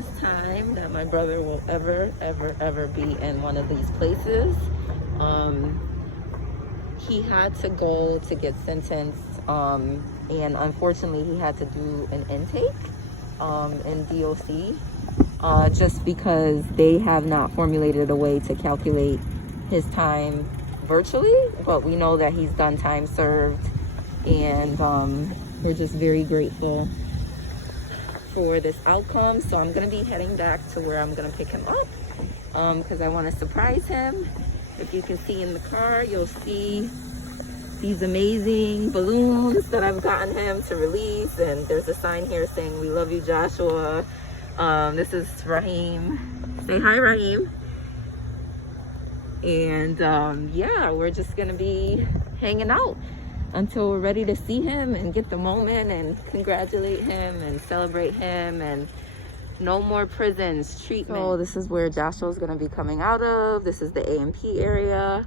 last time that my brother will ever be in one of these places. He had to go to get sentenced, and unfortunately he had to do an intake in DOC, just because they have not formulated a way to calculate his time virtually, but we know that he's done time served, and we're just very grateful for this outcome. So I'm gonna be heading back to where I'm gonna pick him up, because I want to surprise him. If you can see in the car, you'll see these amazing balloons that I've gotten him to release, and there's a sign here saying "We love you, Joshua." This is Raheem. Say hi, Raheem. And yeah, we're just gonna be hanging out until we're ready to see him and get the moment and congratulate him and celebrate him, and no more prisons, treatment. So this is where Joshua's gonna be coming out of. This is the A&P area.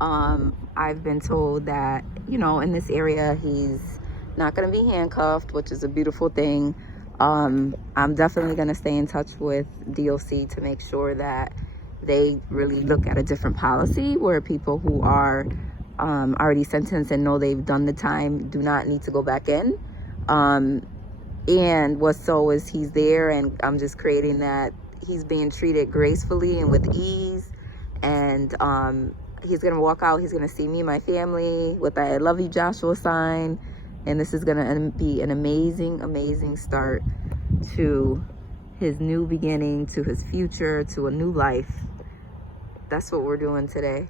I've been told that, you know, in this area he's not gonna be handcuffed, which is a beautiful thing. I'm definitely gonna stay in touch with DOC to make sure that they really look at a different policy where people who are already sentenced and know they've done the time do not need to go back in. And what's so is he's there, and I'm just creating that he's being treated gracefully and with ease, and he's gonna walk out, he's gonna see me and my family with that "I love you, Joshua" sign, and this is gonna be an amazing start to his new beginning, to his future, to a new life. That's what we're doing today.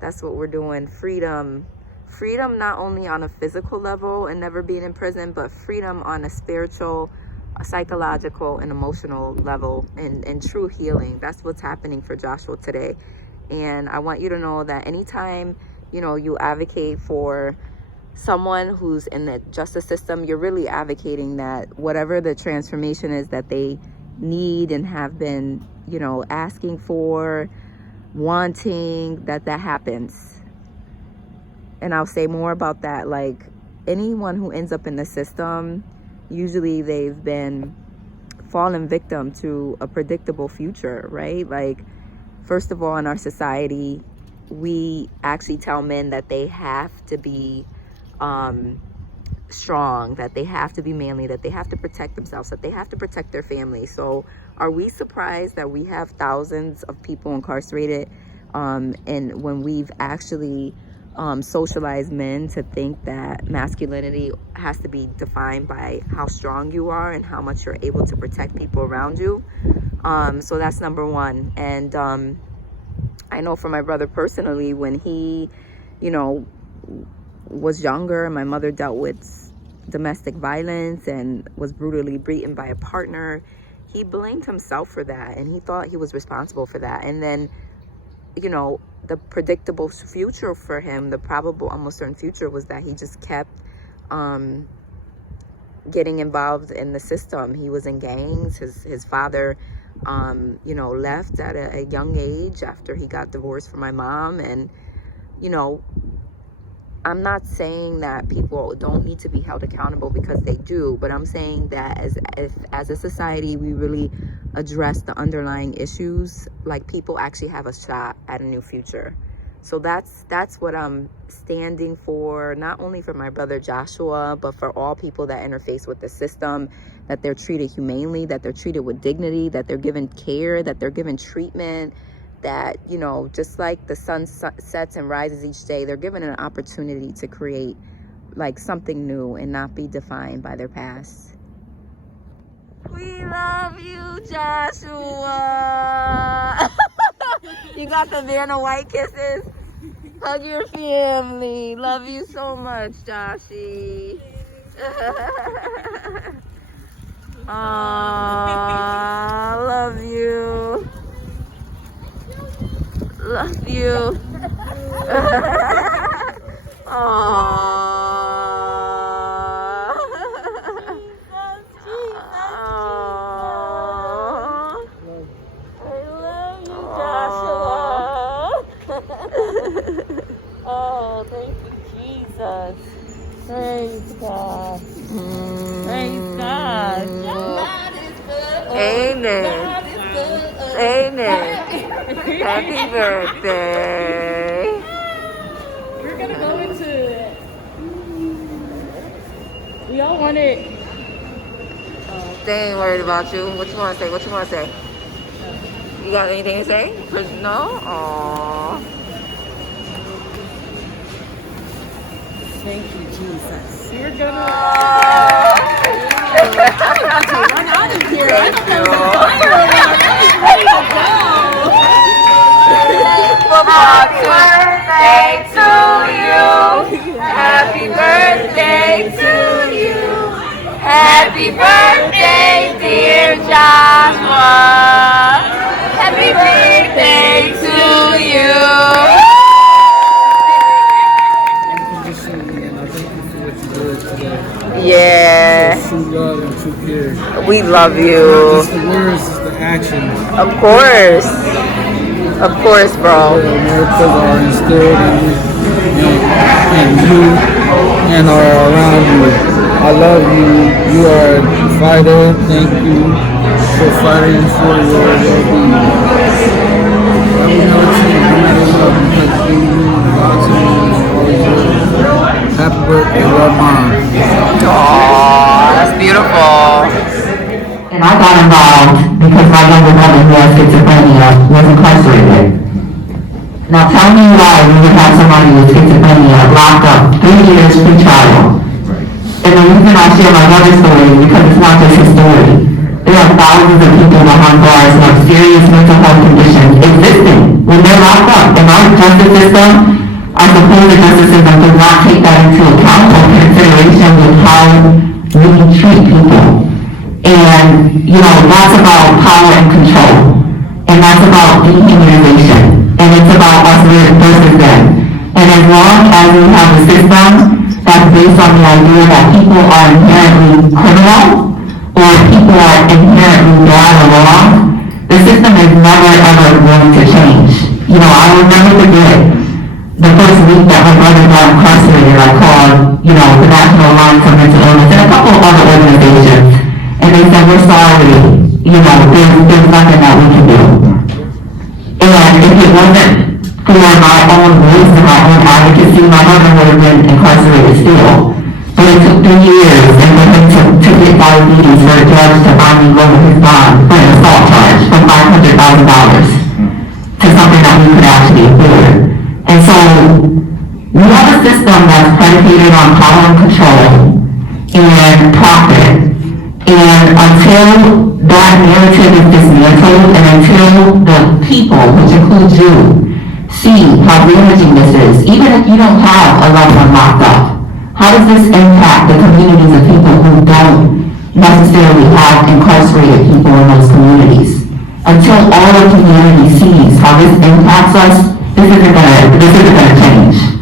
That's what we're doing. Freedom not only on a physical level and never being in prison, but freedom on a spiritual, a psychological, and emotional level, and true healing. That's what's happening for Joshua today. And I want you to know that anytime, you know, you advocate for someone who's in the justice system, you're really advocating that whatever the transformation is that they need and have been, you know, asking for, wanting, that happens. And I'll say more about that. Like, anyone who ends up in the system, usually they've been fallen victim to a predictable future, right? Like, first of all, in our society, we actually tell men that they have to be strong, that they have to be manly, that they have to protect themselves, that they have to protect their family. So are we surprised that we have thousands of people incarcerated, and when we've actually socialized men to think that masculinity has to be defined by how strong you are and how much you're able to protect people around you? So that's number one. And I know for my brother personally, when he, you know, was younger, and my mother dealt with domestic violence and was brutally beaten by a partner, he blamed himself for that, and he thought he was responsible for that. And then, you know, the predictable future for him, the probable almost certain future, was that he just kept getting involved in the system. He was in gangs. His father you know, left at a young age after he got divorced from my mom. And, you know, I'm not saying that people don't need to be held accountable, because they do, but I'm saying that as a society, we really address the underlying issues, like, people actually have a shot at a new future. So that's what I'm standing for, not only for my brother Joshua, but for all people that interface with the system, that they're treated humanely, that they're treated with dignity, that they're given care, that they're given treatment, that, you know, just like the sun sets and rises each day, they're given an opportunity to create, like, something new and not be defined by their past. We love you, Joshua. You got the Vanna White kisses. Hug your family. Love you so much, Joshy. Aww, love you. Love you. Oh, thank you, Jesus. Praise God. Praise God. God is good. Amen. Amen. Happy birthday. We're gonna go into. We all want it. They ain't worried about you. What you want to say? What you want to say? You got anything to say? No? Aww. Thank you, Jesus. We're gonna. Run out of here. Happy birthday to you. Happy birthday to you. Happy birthday, dear Joshua. Happy birthday to you. Unconditionally, and I thank you for what you did today. Yeah. True love and true care. We love Not you. just the words, it's the actions. Of course. Of course, bro. Americas are instilled in you and are around you. I love you. You are a fighter. Thank you for fighting for your well-being. I will never change no matter what because you mean a lot to me and always will. Happy birthday, love, Mom. Aww, that's beautiful. And I got involved because my younger brother who has schizophrenia was incarcerated. Now tell me why we would have somebody with schizophrenia locked up 3 years pre-trial. And the reason I share my brother's story is because it's not just his story. There are thousands of people behind bars who have serious mental health conditions existing when they're locked up. And our justice system, our supposed justice system does not take that into account or consideration with how we treat people. And, you know, that's about power and control. And that's about dehumanization. And it's about us versus them. And as long as we have a system that's based on the idea that people are inherently criminal or people are inherently bad or wrong, the system is never ever going to change. You know, I will never forget the first week that my brother got incarcerated. I called, you know, the National Alliance on Mental Illness and a couple of other organizations. And they said, we're sorry, you know, there's nothing that we can do. And if it wasn't for my own voice and my own advocacy, my mother would have been incarcerated still. But it took 3 years and for him to get diabetes for a judge to finally lower his bond for an assault charge from $500,000 to something that we could actually afford. And so we have a system that's predicated on power and control and profit. And until that narrative is dismantled and until the people, which includes you, see how damaging this is, even if you don't have a loved one locked up, how does this impact the communities of people who don't necessarily have incarcerated people in those communities? Until all of humanity sees how this impacts us, this isn't gonna change.